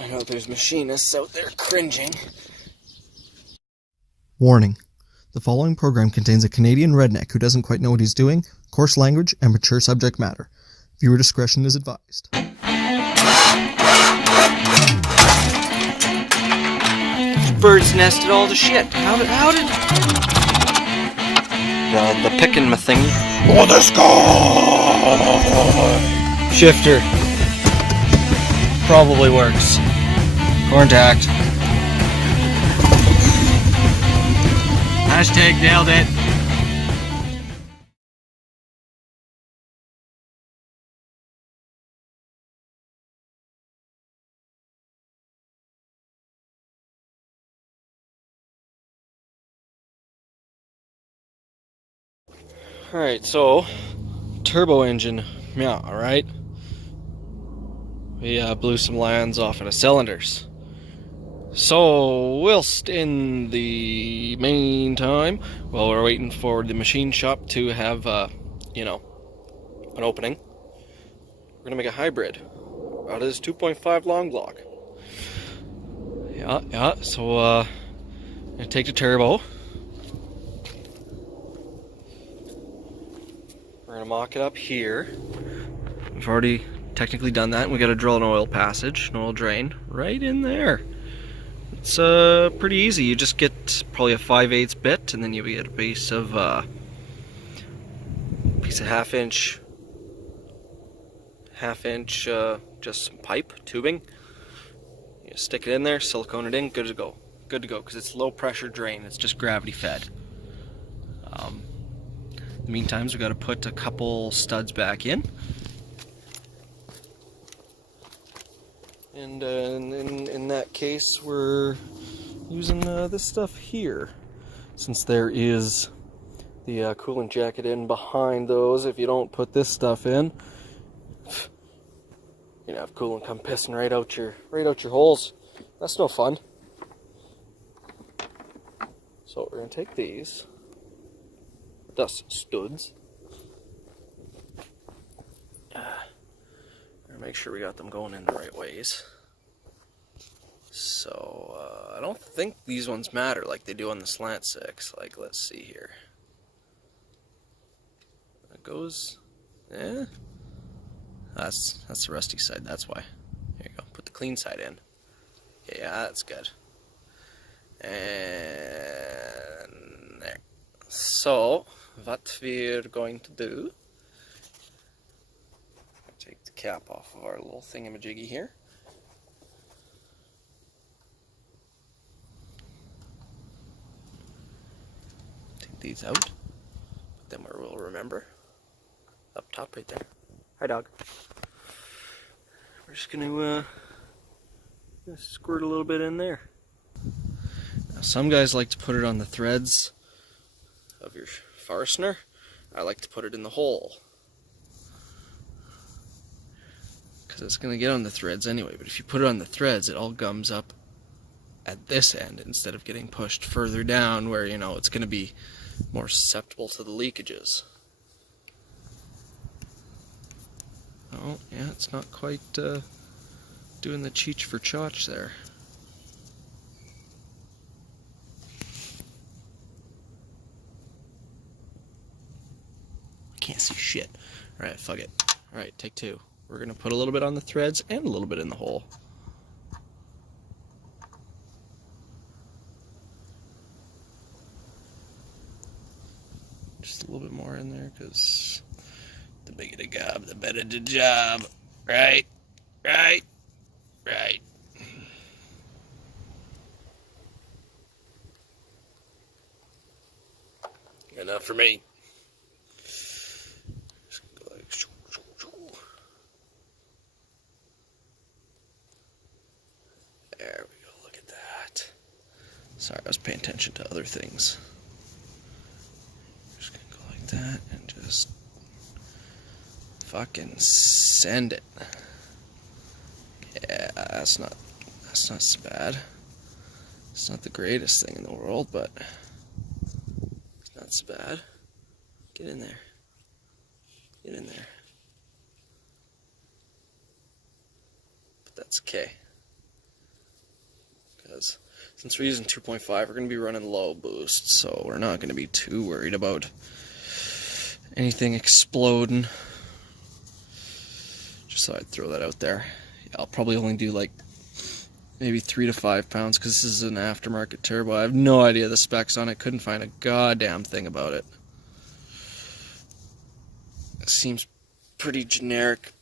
I know there's machinists out there cringing. Warning. The following program contains a Canadian redneck who doesn't quite know what he's doing, coarse language, and mature subject matter. Viewer discretion is advised. Birds nested all the shit. How did... The picking thing. For the sky! Shifter. Probably works. Contact. Hashtag nailed it. Alright, so turbo engine, yeah, alright. We blew some lands off of the cylinders. So, whilst in the meantime, while we're waiting for the machine shop to have, an opening, we're gonna make a hybrid out of this 2.5 long block. Yeah, so, I'm gonna take the turbo. We're gonna mock it up here. We've already technically done that, and we gotta drill an oil passage, an oil drain, right in there. It's pretty easy. You just get probably a 5/8 bit, and then you get a piece of half-inch, just some pipe tubing. You stick it in there, silicone it in, good to go. Good to go, because it's low pressure drain. It's just gravity fed. In the meantime, we got to put a couple studs back in. And in that case, we're using this stuff here, since there is the coolant jacket in behind those. If you don't put this stuff in, you're gonna have coolant come pissing right out your holes. That's no fun. So we're gonna take these, thus studs. Make sure we got them going in the right ways. So, I don't think these ones matter like they do on the slant six. Like, let's see here. It goes, that's the rusty side, that's why. There you go, put the clean side in. Yeah, that's good. And there. So, what we're going to do, take the cap off of our little thingamajiggy here. Take these out. Put them where we'll remember. Up top right there. Hi, dog. We're just going to squirt a little bit in there. Now, some guys like to put it on the threads of your fastener. I like to put it in the hole, because it's going to get on the threads anyway. But if you put it on the threads, it all gums up at this end instead of getting pushed further down where, it's going to be more susceptible to the leakages. Oh, yeah, it's not quite doing the cheech for chotch there. I can't see shit. Alright, fuck it. Alright, take two. We're going to put a little bit on the threads and a little bit in the hole. Just a little bit more in there, because the bigger the gob, the better the job. Right? Right? Right. Enough for me. There we go, look at that. Sorry, I was paying attention to other things. Just gonna go like that and just fucking send it. Yeah, that's not so bad. It's not the greatest thing in the world, but it's not so bad. Get in there. Get in there. But that's okay. because since we're using 2.5, we're going to be running low boost, so we're not going to be too worried about anything exploding. Just thought I'd throw that out there. Yeah, I'll probably only do like maybe 3 to 5 pounds because this is an aftermarket turbo. I have no idea the specs on it. Couldn't find a goddamn thing about it. It seems pretty generic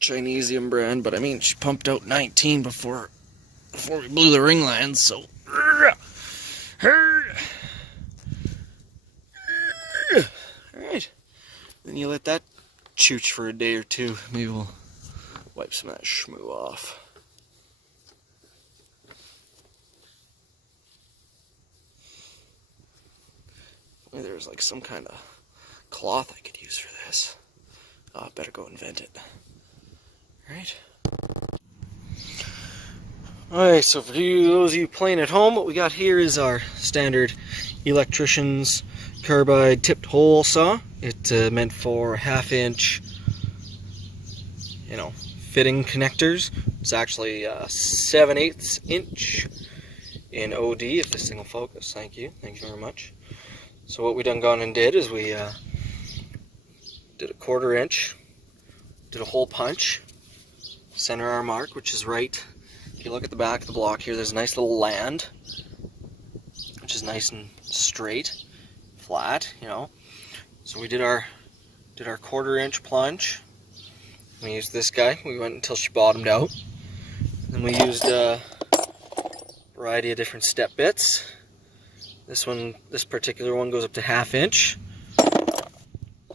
Chinesium brand, but I mean, she pumped out 19 before we blew the ring lines, so alright. Then you let that chooch for a day or two. Maybe we'll wipe some of that schmoo off. Maybe there's like some kind of cloth I could use for this. Oh, I better go invent it. Right. Alright, so for those of you playing at home, what we got here is our standard electrician's carbide tipped hole saw. It meant for 1/2 inch, fitting connectors. It's actually 7/8 inch in OD, if this thing will focus. Thank you very much. So what we done gone and did is we did a 1/4 inch, did a hole punch, center our mark, which is right. If you look at the back of the block here, there's a nice little land, which is nice and straight, flat, So we did our 1/4 inch plunge. We used this guy. We went until she bottomed out. Then we used a variety of different step bits. This particular one goes up to 1/2 inch.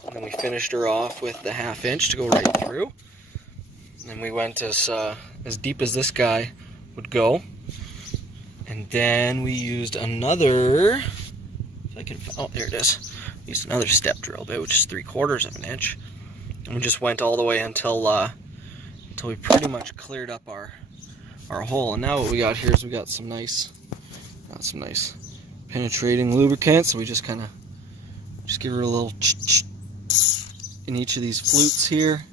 And then we finished her off with the 1/2 inch to go right through. And we went as deep as this guy would go. And then we used another, if I can, oh, there it is. We used another step drill bit, which is 3/4 of an inch. And we just went all the way until we pretty much cleared up our hole. And now what we got here is we got some nice penetrating lubricant. So we just kind of give her a little in each of these flutes here.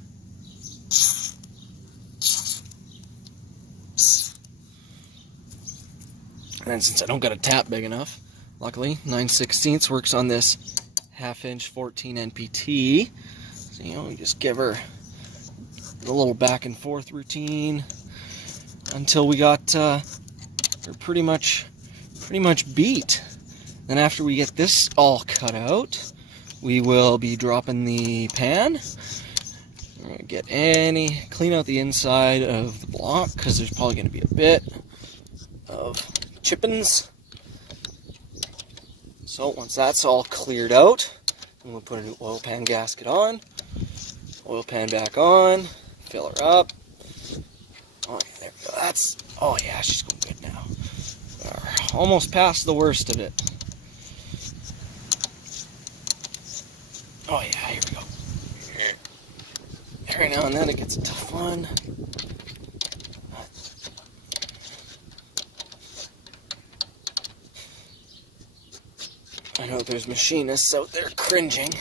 And then since I don't got a tap big enough, luckily 9/16 works on this 1/2 inch 14 NPT. So you just give her a little back and forth routine until we got her pretty much beat. Then after we get this all cut out, we will be dropping the pan. We're gonna clean out the inside of the block because there's probably going to be a bit of chippings. So once that's all cleared out, we'll put a new oil pan gasket on, oil pan back on, fill her up. Oh yeah, there we go. Oh yeah, she's going good now. We're almost past the worst of it. Oh yeah, here we go. Every now and then it gets a tough one. I know there's machinists out there cringing,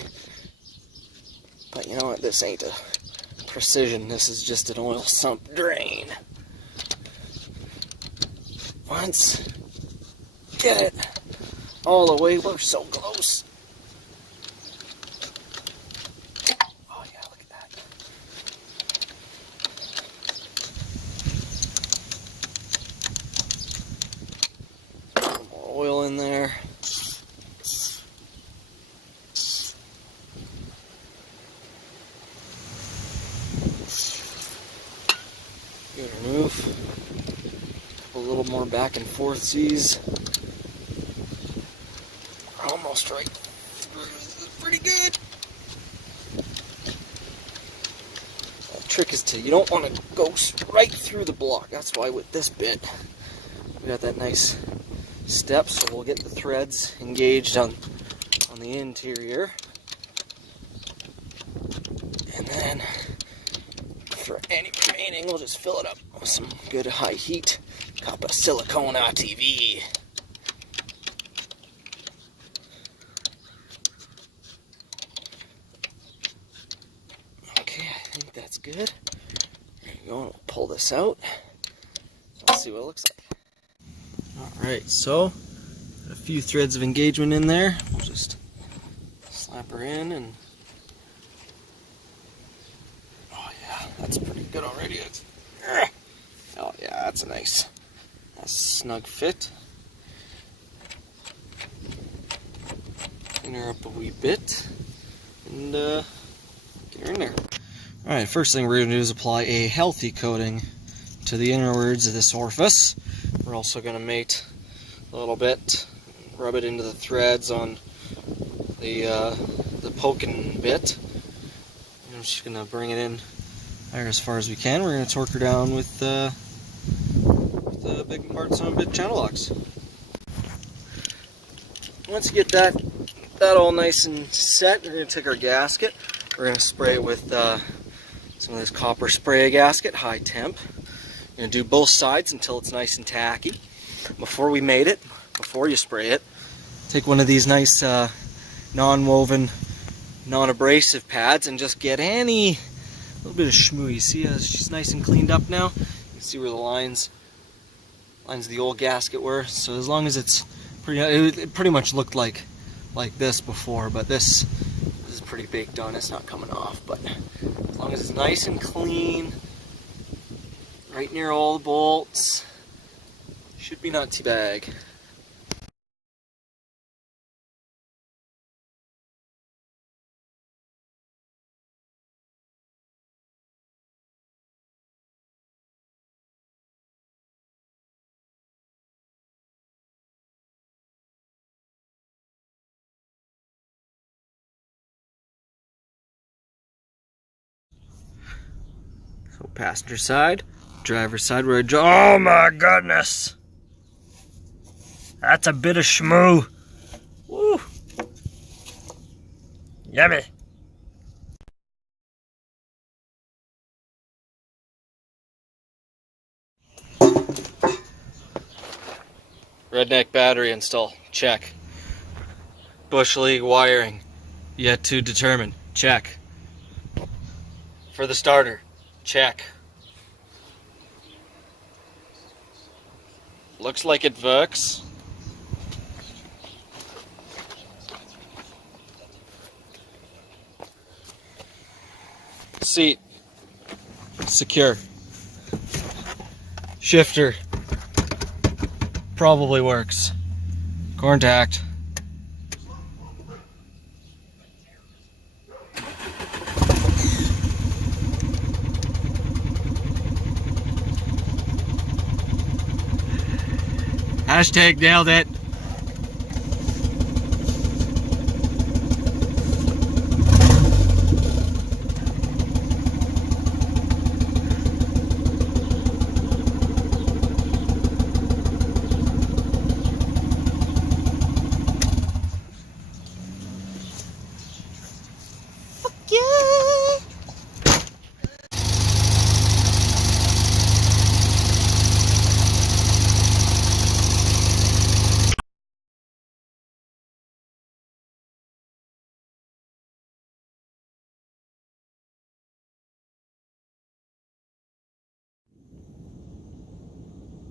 but you know what? This ain't a precision. This is just an oil sump drain. Once get it all the way, we're so close. Oh yeah, look at that. A little more oil in there. Good remove. A little more back and forthsies. We're almost right. Pretty good. The trick is you don't want to go right through the block. That's why with this bit, we got that nice step, so we'll get the threads engaged on the interior. And then for any remaining, we'll just fill it up with some good high heat cup of silicone RTV. Okay, I think that's good. There you go, we'll pull this out. So Let's see what it looks like. Alright, so a few threads of engagement in there. We'll just slap her in and oh yeah, that's pretty good already. Oh yeah, that's a nice snug fit. Clean her up a wee bit and get her in there. Alright, first thing we're going to do is apply a healthy coating to the innerwards of this orifice. We're also going to mate a little bit, rub it into the threads on the poking bit. I'm just going to bring it in there as far as we can. We're going to torque her down with the big parts on bit channel locks. Once you get that all nice and set, we're going to take our gasket. We're going to spray it with some of this copper spray gasket, high temp. We're going to do both sides until it's nice and tacky. Before we mate it, before you spray it, take one of these nice non-woven, non-abrasive pads and just get any little bit of schmoo. You see she's nice and cleaned up now. You can see where the lines of the old gasket were. So as long as it's it pretty much looked like this before, but this is pretty baked on. It's not coming off, but as long as it's nice and clean, right near all the bolts, should be not too bad. So passenger side, driver's side, oh my goodness! That's a bit of schmoo. Woo! Yummy! Redneck battery install, check. Bush league wiring, yet to determine, check. For the starter, check. Looks like it works. Seat secure. Shifter probably works. Contact. Hashtag nailed it.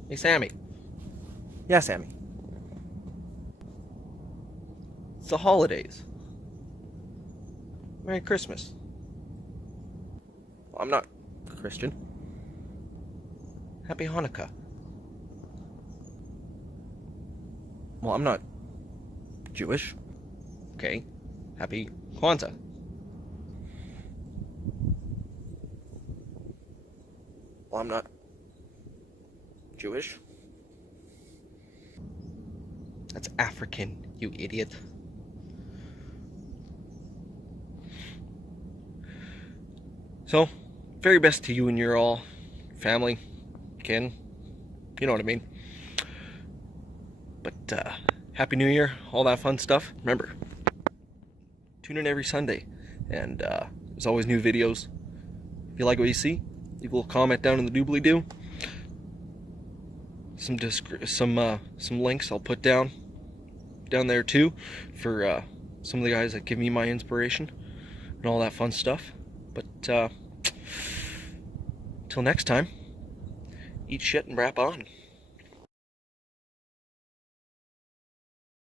Hey, Sammy. Yeah, Sammy. It's the holidays. Merry Christmas. Well, I'm not Christian. Happy Hanukkah. Well, I'm not Jewish. Okay. Happy Kwanzaa. Well, I'm not Jewish. That's African, you idiot. So, very best to you and your all family, kin, you know what I mean. But Happy New Year, all that fun stuff. Remember, tune in every Sunday, and there's always new videos. If you like what you see, leave a little comment down in the doobly-doo. Some links I'll put down there too for some of the guys that give me my inspiration and all that fun stuff. But till next time, eat shit and rap on.